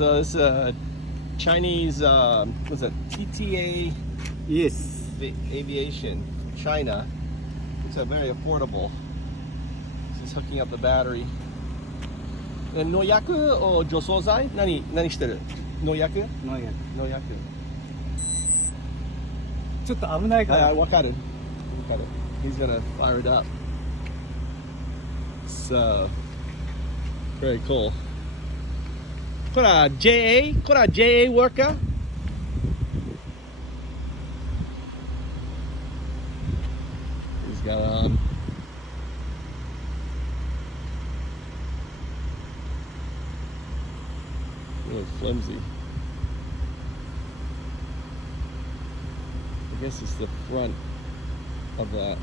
So this is a Chinese, what's it, TTA Yes. Aviation from China. It's a very affordable. This is hooking up the battery. 農薬or 除草剤？何してる？農薬？農薬。農薬。ちょっと危ないから。わかる。He's gonna fire it up. So very cool. これは JA？ これは JA worker？ He's got on. Really flimsy. I guess it's the front of that.